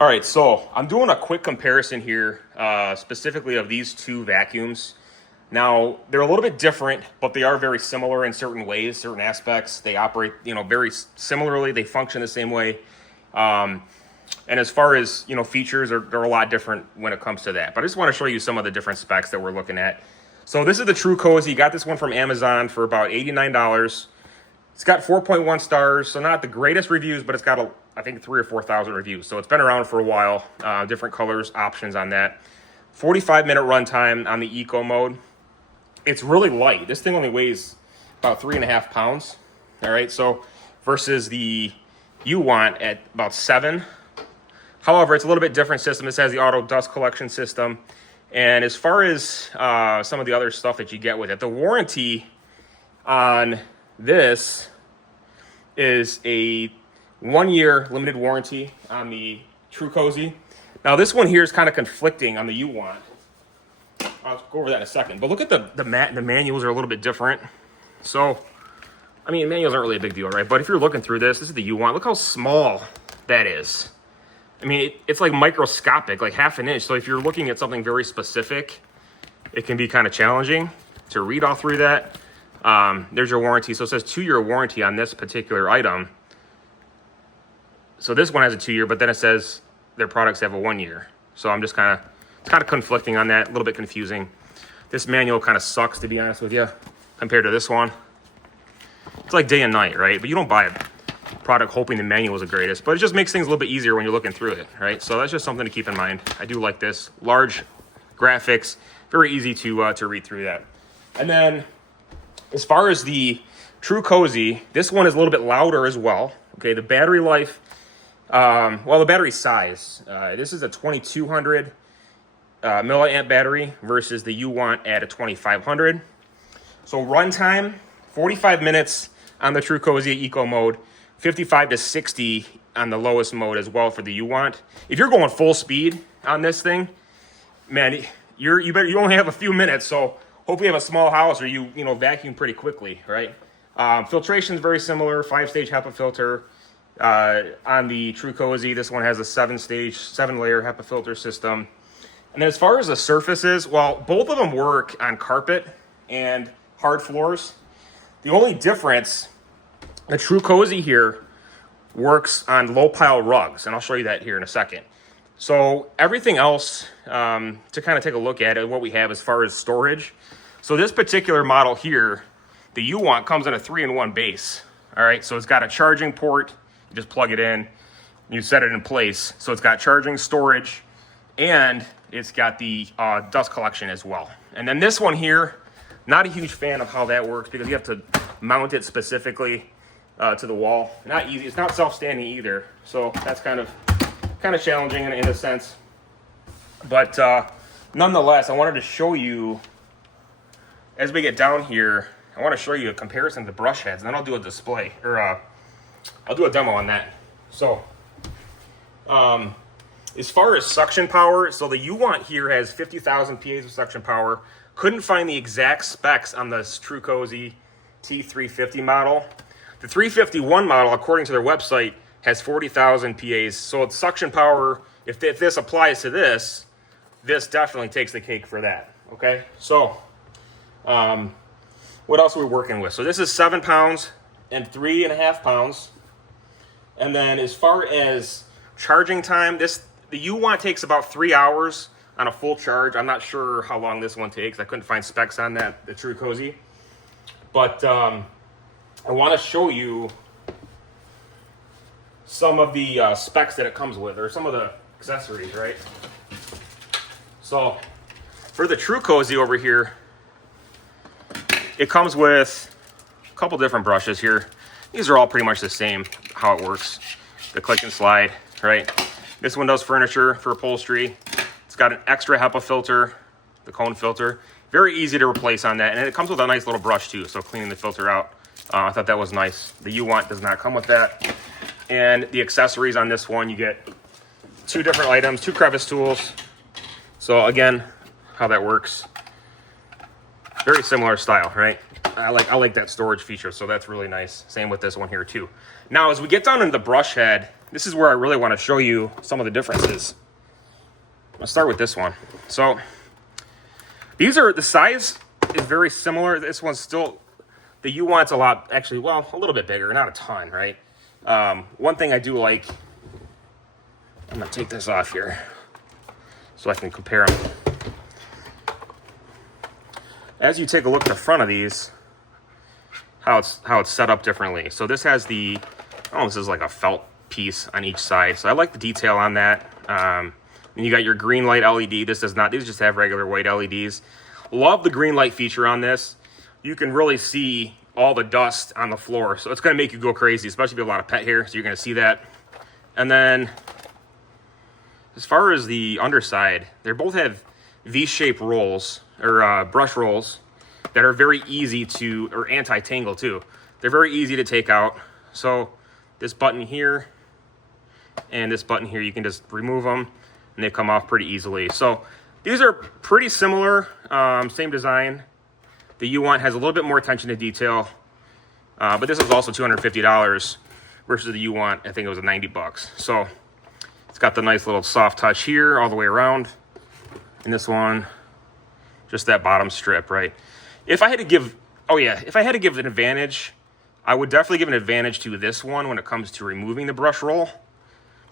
All right, so I'm doing a quick comparison here, specifically of these two vacuums. Now, they're a little bit different, but they are very similar in certain ways, certain aspects. They operate, very similarly. They function the same way. And as far as, features, they're a lot different when it comes to that. But I just want to show you some of the different specs that we're looking at. So this is the Trucozie. Got this one from Amazon for about $89. It's got 4.1 stars, so not the greatest reviews, but it's got, I think, 3,000 or 4,000 reviews. So it's been around for a while. Different colors, options on that. 45-minute runtime on the eco mode. It's really light. This thing only weighs about 3.5 pounds. All right, so versus the UWant at about 7. However, it's a little bit different system. This has the auto dust collection system. And as far as some of the other stuff that you get with it, the warranty on this is a 1-year limited warranty on the Trucozie. Now this one here is kind of conflicting on the UWant. I'll go over that in a second. But look at the manuals are a little bit different. So, I mean, manuals aren't really a big deal, right? But if you're looking through this is the UWant. Look how small that is. I mean, it's like microscopic, like half an inch. So if you're looking at something very specific, it can be kind of challenging to read all through that. There's your warranty. So it says 2-year warranty on this particular item. So this one has a 2-year, but then it says their products have a 1-year. So I'm just it's kind of conflicting on that, a little bit confusing. This manual kind of sucks, to be honest with you, compared to this one. It's like day and night, right? But you don't buy a product hoping the manual is the greatest, but it just makes things a little bit easier when you're looking through it, right? So that's just something to keep in mind. I do like this. Large graphics, very easy to read through that. And then as far as the Trucozie, this one is a little bit louder as well. Okay, the battery life, the battery size. This is a 2200 milliamp battery versus the UWant at a 2500. So runtime, 45 minutes on the Trucozie Eco mode, 55 to 60 on the lowest mode as well for the UWant. If you're going full speed on this thing, man, you only have a few minutes, so hopefully you have a small house or you vacuum pretty quickly, right? Filtration is very similar, 5-stage HEPA filter. On the Trucozie, this one has a 7-layer HEPA filter system. And then as far as the surfaces, well, both of them work on carpet and hard floors. The only difference, the Trucozie here works on low pile rugs, and I'll show you that here in a second. So everything else, to kind of take a look at it, what we have as far as storage. So this particular model here, the UWant comes in a 3-in-1 base. All right, so it's got a charging port. You just plug it in, you set it in place. So it's got charging, storage, and it's got the dust collection as well. And then this one here, not a huge fan of how that works because you have to mount it specifically to the wall. Not easy. It's not self-standing either. So that's kind of challenging in a sense. But nonetheless, I wanted to show you, as we get down here, I want to show you a comparison to brush heads, and then I'll do a display, or I'll do a demo on that. So, as far as suction power, so the UWant here has 50,000 PAs of suction power. Couldn't find the exact specs on the Trucozie T350 model. The 351 model, according to their website, has 40,000 PAs. So it's suction power, if this applies to this definitely takes the cake for that, okay? So, what else are we working with? So this is 7 pounds and 3.5 pounds. And then as far as charging time, the UWant takes about 3 hours on a full charge. I'm not sure how long this one takes. I couldn't find specs on that, the Trucozie. But I want to show you some of the specs that it comes with, or some of the accessories, right? So for the Trucozie over here, it comes with a couple different brushes here. These are all pretty much the same, how it works. The click and slide, right? This one does furniture for upholstery. It's got an extra HEPA filter, the cone filter. Very easy to replace on that. And it comes with a nice little brush too, so cleaning the filter out. I thought that was nice. The UWant does not come with that. And the accessories on this one, you get 2 different items, 2 crevice tools. So again, how that works. Very similar style, right? I like that storage feature, so that's really nice. Same with this one here too. Now, as we get down into the brush head, this is where I really want to show you some of the differences. Let's start with this one. So these are, the size is very similar. This one's still, the UWant's a lot, actually, well, a little bit bigger, not a ton, right? One thing I do like, I'm gonna take this off here so I can compare them. As you take a look at the front of these, how it's set up differently. So this has the, oh, this is like a felt piece on each side. So I like the detail on that. And you got your green light LED. This does not, these just have regular white LEDs. Love the green light feature on this. You can really see all the dust on the floor. So it's gonna make you go crazy, especially if you have a lot of pet hair. So you're gonna see that. And then as far as the underside, they both have V-shaped rolls, or brush rolls, that are very easy to, or anti-tangle too. They're very easy to take out. So this button here and this button here, you can just remove them and they come off pretty easily. So these are pretty similar, same design. The UWant has a little bit more attention to detail, but this is also $250 versus the UWant, I think it was 90 bucks. So it's got the nice little soft touch here all the way around. And this one, just that bottom strip, right? If I had to give, oh yeah, if I had to give an advantage, I would definitely give an advantage to this one when it comes to removing the brush roll,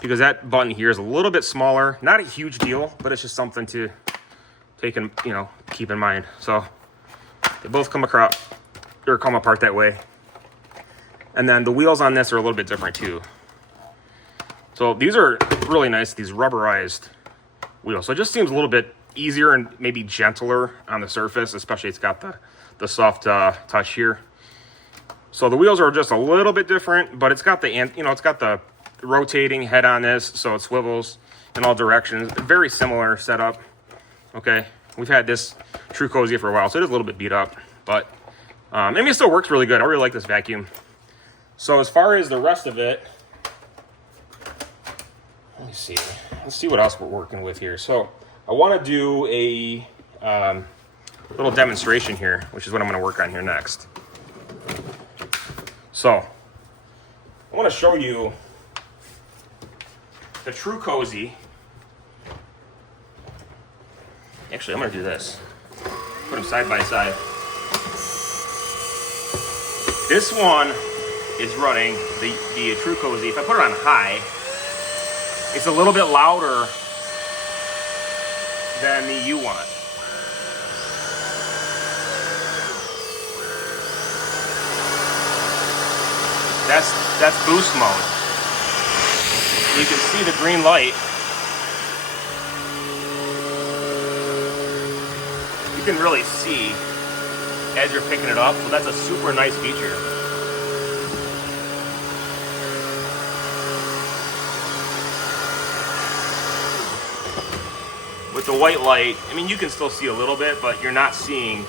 because that button here is a little bit smaller. Not a huge deal, but it's just something to take and, you know, keep in mind. So they both come across, or come apart that way. And then the wheels on this are a little bit different too. So these are really nice, these rubberized wheels. So it just seems a little bit easier and maybe gentler on the surface, especially it's got the soft touch here. So the wheels are just a little bit different, but it's got the, you know, it's got the rotating head on this, so it swivels in all directions. Very similar setup. Okay, we've had this Trucozie for a while, so it is a little bit beat up, but I mean, it still works really good. I really like this vacuum. So as far as the rest of it, let me see. Let's see what else we're working with here. So I want to do a little demonstration here, which is what I'm going to work on here next. So I want to show you the Trucozie. Actually, I'm going to do this. Put them side by side. This one is running the Trucozie. If I put it on high, it's a little bit louder than the UWant. That's boost mode. You can see the green light. You can really see as you're picking it up, so that's a super nice feature. With the white light, I mean, you can still see a little bit, but you're not seeing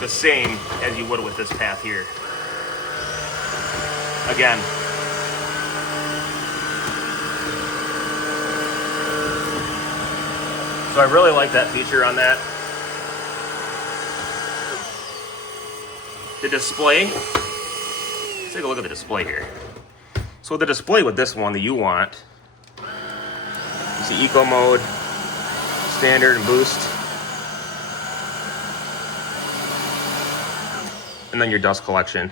the same as you would with this path here. Again, so I really like that feature on that. The display, let's take a look at the display here. So the display with this one, the UWant, you see eco mode, standard, and boost. And then your dust collection.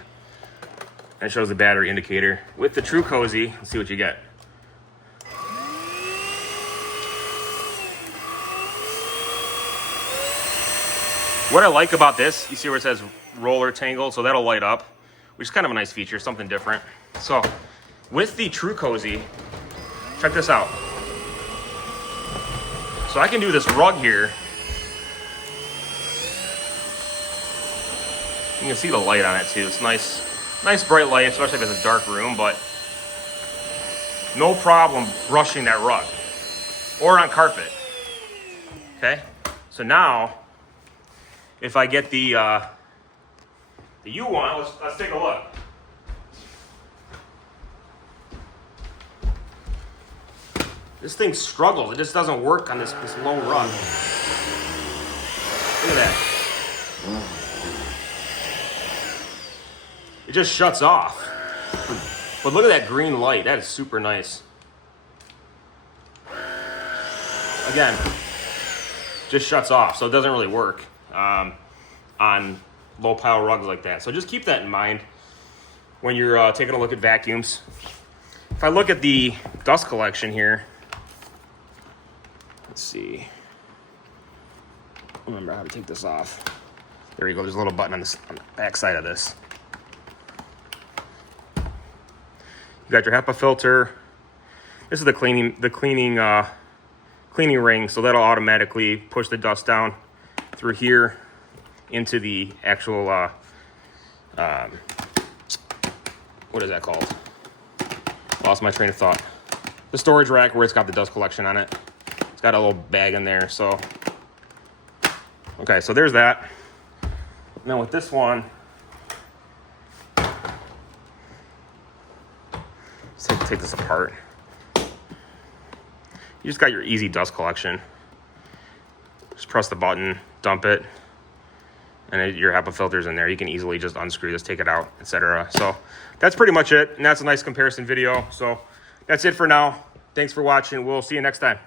And it shows the battery indicator. With the Trucozie, let's see what you get. What I like about this, you see where it says roller tangle, so that'll light up, which is kind of a nice feature, something different. So with the Trucozie, check this out. So I can do this rug here. You can see the light on it too. It's nice bright light, especially if it's a dark room, but no problem brushing that rug or on carpet. Okay, so now if I get the UWant, let's take a look. This thing struggles. It just doesn't work on this low rug. Look at that. It just shuts off. But look at that green light. That is super nice. Again, just shuts off, so it doesn't really work on low pile rugs like that. So just keep that in mind when you're taking a look at vacuums. If I look at the dust collection here, let's see. Remember how to take this off. There you go. There's a little button on the back side of this. You got your HEPA filter. This is the cleaning ring, so that'll automatically push the dust down through here into the actual what is that called? Lost my train of thought. The storage rack where it's got the dust collection on it. It's got a little bag in there. So okay, so there's that. Now with this one, let's take this apart. You just got your easy dust collection. Just press the button, dump it, and your HEPA filter's in there. You can easily just unscrew this, take it out, etc. So that's pretty much it, and that's a nice comparison video. So that's it for now. Thanks for watching. We'll see you next time.